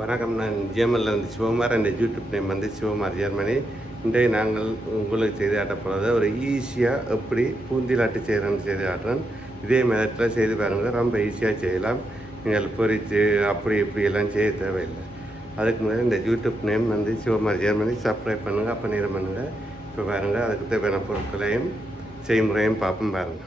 வணக்கம். நான் ஜேர்மனில் இருந்து சிவகுமார். இந்த யூடியூப் நேம் வந்து சிவகுமார் ஜெர்மனி. இன்றைய நாங்கள் உங்களுக்கு செய்து காட்டப்போகிறது ஒரு ஈஸியாக எப்படி பூந்திலாட்டு செய்கிறேன்னு செய்து காட்டுறேன். இதே மெதட்டில் செய்து பாருங்கள், ரொம்ப ஈஸியாக செய்யலாம். நீங்கள் பொரித்து அப்படி இப்படி எல்லாம் செய்ய தேவையில்லை. அதுக்கு முன்னாடி இந்த யூடியூப் நேம் வந்து சிவகுமார் ஜெர்மனி சப்ஸ்கிரைப் பண்ணுங்கள், அப்போ நேரம் பண்ணுங்கள். இப்போ பாருங்கள், அதுக்கு தேவையான பொருட்களையும் செய்முறையும் பார்ப்போம் பாருங்கள்.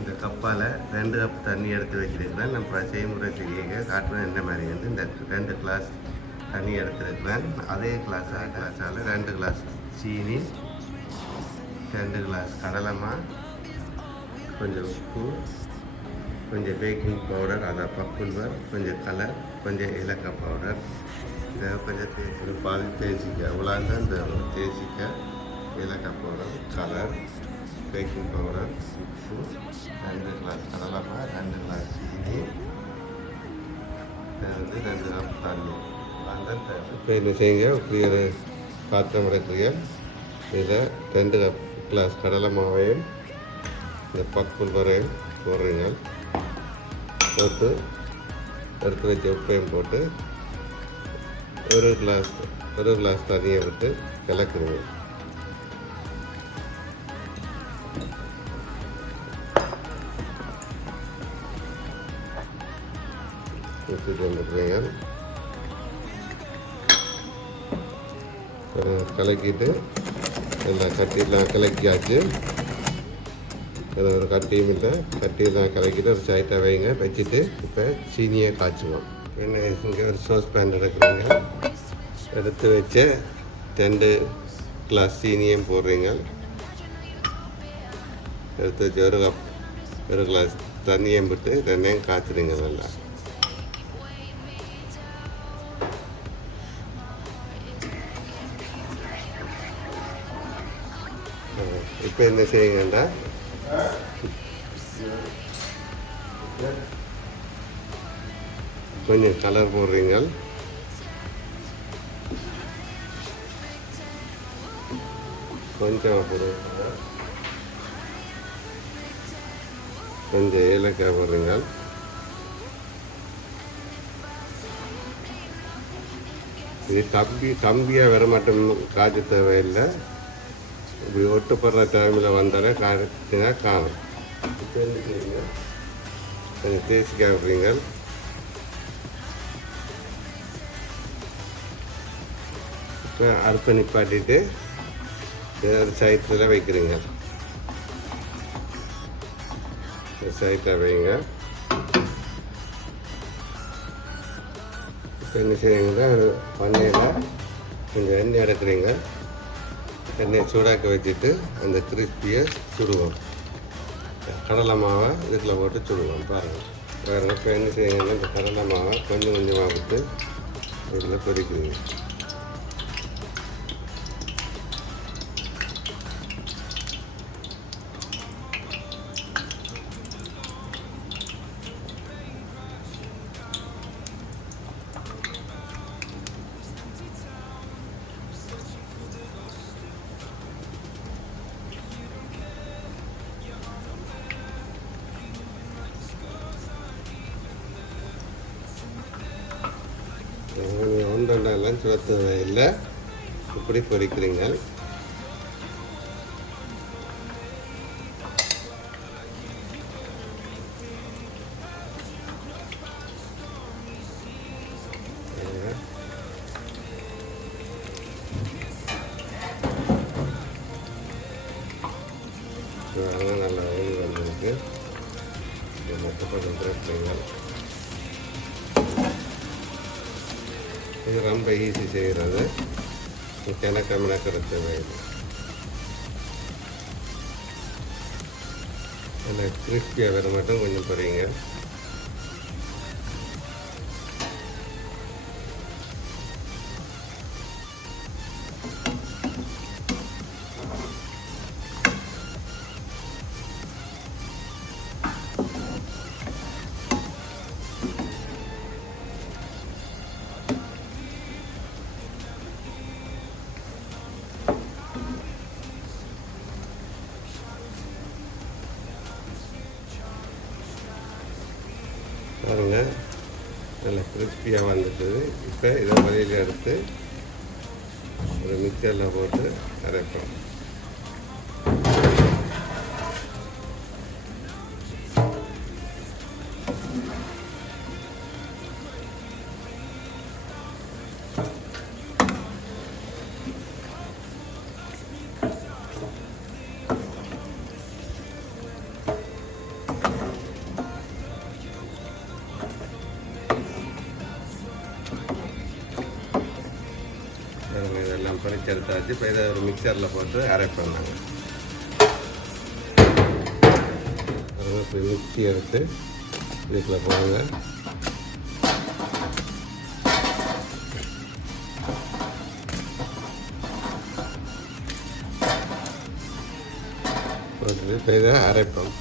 இந்த கப்பால் 2 கப் தண்ணி எடுத்து வச்சுருக்கிறேன். நம்ம செய்முறை செய்ய காட்டுவேன் என்ன மாதிரி வந்து இந்த 2 கிளாஸ் தண்ணி எடுத்துருக்கிறேன். அதே கிளாஸால் 2 கிளாஸ் சீனி, 2 கிளாஸ் கடலைமா, கொஞ்சம் உப்பு, கொஞ்சம் பேக்கிங் பவுடர், அதாவது பப்புல்வர், கொஞ்சம் கலர், கொஞ்சம் ஏலக்காய் பவுடர், இதை கொஞ்சம் ஒரு பால் தேசிக்காய் உலாந்த இந்த தேசிக்காய், ஏலக்காய் பவுடர், கலர், பேக்கிங் பவுடர், உப்பு, 2 கிளாஸ் கடலைமா, 2 கிளாஸ் சீனி, வந்து 2 கப் தண்ணி. இப்போ என்ன செய்யுங்க, இப்படி ஒரு பாத்திரம் எடுக்கிறீங்க. இதில் 2 கப் கிளாஸ் கடலை மாவையும் இந்த பக்குல்வரையும் போடுறீங்க. போட்டு எடுத்து வச்ச உப்பையும் போட்டு ஒரு கிளாஸ் தண்ணியை விட்டு கலக்குறீங்க. ஊற்றிட்டு வந்துடுறீங்க. கலக்கிட்டு எல்லாம் கட்டிலாம் கலக்கியாச்சு. ஒரு கட்டியும் இல்லை, கட்டியெல்லாம் கலக்கிட்டு ஒரு சைட்டாக வைங்க. வச்சுட்டு இப்போ சீனியை காய்ச்சுவோம். என்ன இங்கே ஒரு சோஸ் பேன் எடுக்கிறீங்க. எடுத்து வச்ச 2 கிளாஸ் சீனியும் போடுறீங்க. எடுத்து வச்ச ஒரு கிளாஸ் தண்ணியும் விட்டு 2ஐயும் காய்ச்சிடுங்க நல்லா. இப்போ என்ன செய்யுங்கண்டா, கொஞ்சம் கலர் போடுறீங்க. கொஞ்சம் போடுறீங்க. கொஞ்சம் ஏலக்காய் போடுறீங்க. இது தம்பியாக வர மாட்டோம், காய்ச்ச தேவையில்லை. இப்படி ஒட்டுப்படுற டைமில் வந்தாலே காய்ச்சினா காணும். கொஞ்சம் தேசிக்காய் விடுறீங்க. அடுப்பை நிப்பாட்டிட்டு ஒரு சைட்டில் வைக்கிறீங்க. சைட்டில் வைங்க. இப்போ என்ன செய்யுங்கன்னா, பண்ணையில் கொஞ்சம் எண்ணெய் எடுக்கிறீங்க. எண்ணெயை சூடாக்க வச்சுட்டு அந்த கிறிஸ்பியை சுடுவோம். கடலை மாவை இதுக்குள்ள போட்டு சுடுவோம். பாருங்கள். இப்போ என்ன செய்யுங்கன்னா, இந்த கடலை மாவை கொஞ்சம் கொஞ்சமாக விட்டு இதில் பொரிக்கிறீங்க. ஒன்றெல்லாம் சுட இல்லை, இப்படி பொரிக்கிறீங்க. நல்லா இருக்குது. மொத்தப்படும் பிறப்புகள் இது ரொம்ப ஈஸி செய்கிறது. கிணக்க மிளக்கிறது வேணும். அதில் கிறிஸ்பியாக வர மட்டும் கொஞ்சம் பொரியுங்க. பாருங்க, நல்லா கிறிஸ்பியாக வந்துட்டுது. இப்போ இதை வழியில் எடுத்து ஒரு மிக்சரில் போட்டு அரைப்போம். இதெல்லாம் பறிச்சு எடுத்தாச்சு. இப்போ இதை ஒரு மிக்சரில் போட்டு அரைப்போம். நாங்கள் மிக்சி எடுத்து இதுக்குள்ள போடுங்க. போட்டு இப்போ இதை அரைப்போம்.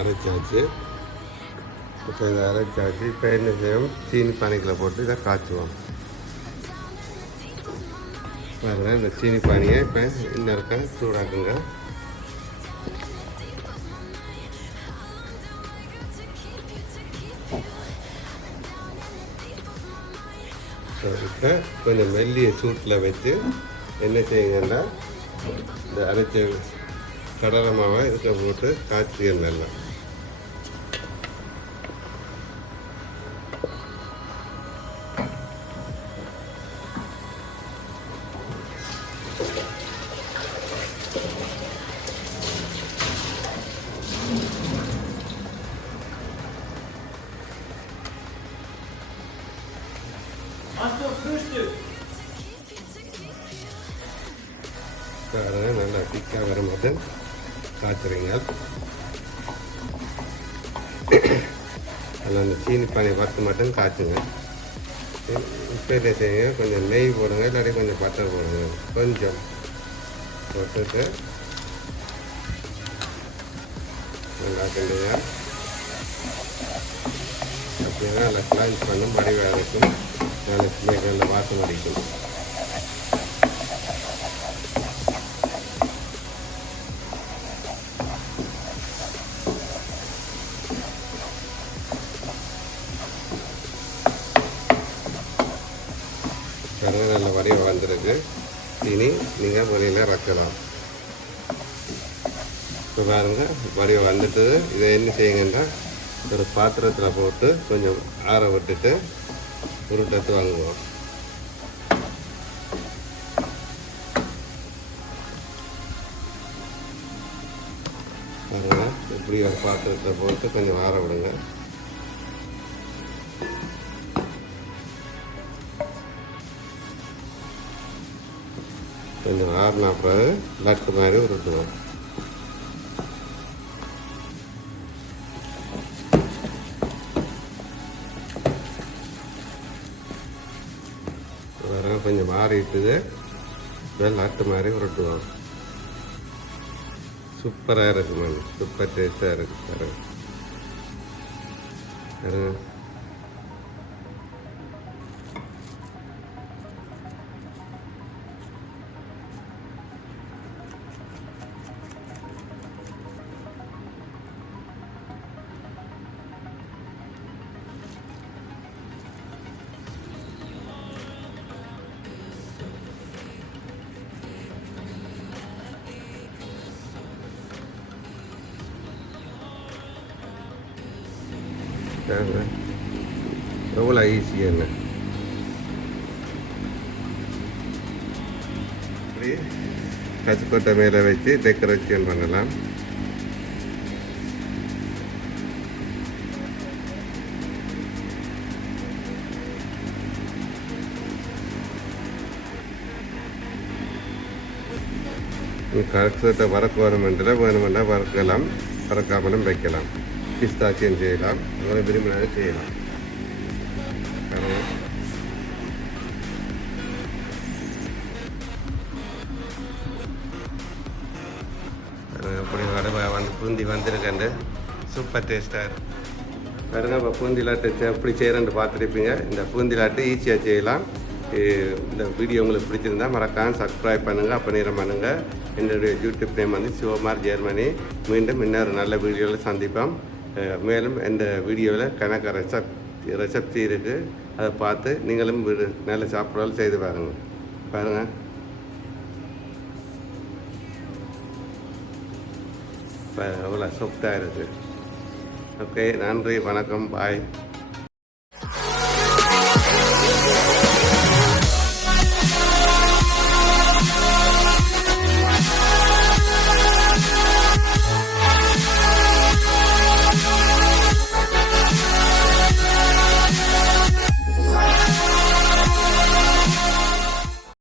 அரைச்சாச்சு. இப்போ இதை அரைச்சாச்சு. இப்போ என்ன செய்வோம், சீனி பானைக்கில் போட்டு இதை காய்ச்சுவோம். பாருங்க, இந்த சீனி பானியை இப்போ இன்னும் இருக்க சூடாக்குங்க. இப்போ கொஞ்சம் மெல்லிய சூட்டில் வச்சு என்ன செய்யுங்கன்னா, இந்த அரைச்ச கடலை மாவை இதுக்கு போட்டு காய்ச்சிகள் நல்லா. நல்லா திக்காக வர மட்டும் காய்ச்சுறீங்க. அதில் அந்த சீனி பானை வறுத்து மட்டும் காய்ச்சுங்க. இப்போ என்ன செய்யுங்க, கொஞ்சம் நெய் போடுங்க, இல்லாட்டி கொஞ்சம் பட்டர் போடுங்க. கொஞ்சம் போட்டுட்டு நல்லா கிண்டுங்க. அப்படின்னா நல்லா கிளான்ஸ் பண்ணும், மடிவாக இருக்கும். நல்ல வாசம் அடிக்கும். நல்ல வடிவ வந்திருக்கு. இனி நீங்கள் வழியில் ரக்கலாம். இப்போ பாருங்க, வடிவ வந்துட்டு. இதை என்ன செய்யுங்கன்னா, ஒரு பாத்திரத்தில் போட்டு கொஞ்சம் ஆற விட்டுட்டு உருட்டத்து வாங்குவோம். பாருங்க, இப்படி ஒரு பாத்திரத்தில் போட்டு கொஞ்சம் ஆற விடுங்க. கொஞ்சம் ஆறுனா பிறகு லட்டு மாதிரி உருட்டுவோம். கொஞ்சம் மாறிட்டுது, லட்டு மாதிரி உருட்டுவோம். சூப்பராக இருக்கு மேம், சூப்பர் டேஸ்டாக இருக்கு. பாருங்க எவ்வளோ ஈஸி என்ன இப்படி கச்சுக்கொட்டை மேலே வச்சு டெக்கரேஷன் பண்ணலாம். கரெக்டாக வறக்க வேணுமென்றால் வேணுமென்றால் வறக்கலாம், வறக்காமலும் வைக்கலாம். பிஸ்தாச்சியம் செய்யலாம், உங்களை விரும்பினாலும் செய்யலாம். அப்படி வந்து பூந்தி வந்திருக்கேன், சூப்பர் டேஸ்டாக இருக்கும். பாருங்க, இப்போ பூந்தி லாட்டு எப்படி செய்கிறேன்னு பார்த்துருப்பீங்க. இந்த பூந்தி லாட்டு ஈஸியாக செய்யலாம். இந்த வீடியோ உங்களுக்கு பிடிச்சிருந்தால் மறக்காமல் சப்ஸ்கிரைப் பண்ணுங்கள், அப்போ நேரம் பண்ணுங்கள். என்னுடைய யூடியூப் நேம் வந்து சிவகுமார் ஜெர்மனி. மீண்டும் இன்னொரு நல்ல வீடியோவில் சந்திப்போம். மேலும் இந்த வீடியோவில் கணக்கு ரெசப்டி இருக்குது, அதை பார்த்து நீங்களும் நல்ல சாப்பிட்றாலும் செய்து பாருங்கள். அவ்வளோ சாஃப்டாக இருக்குது. ஓகே, நன்றி, வணக்கம், பாய்.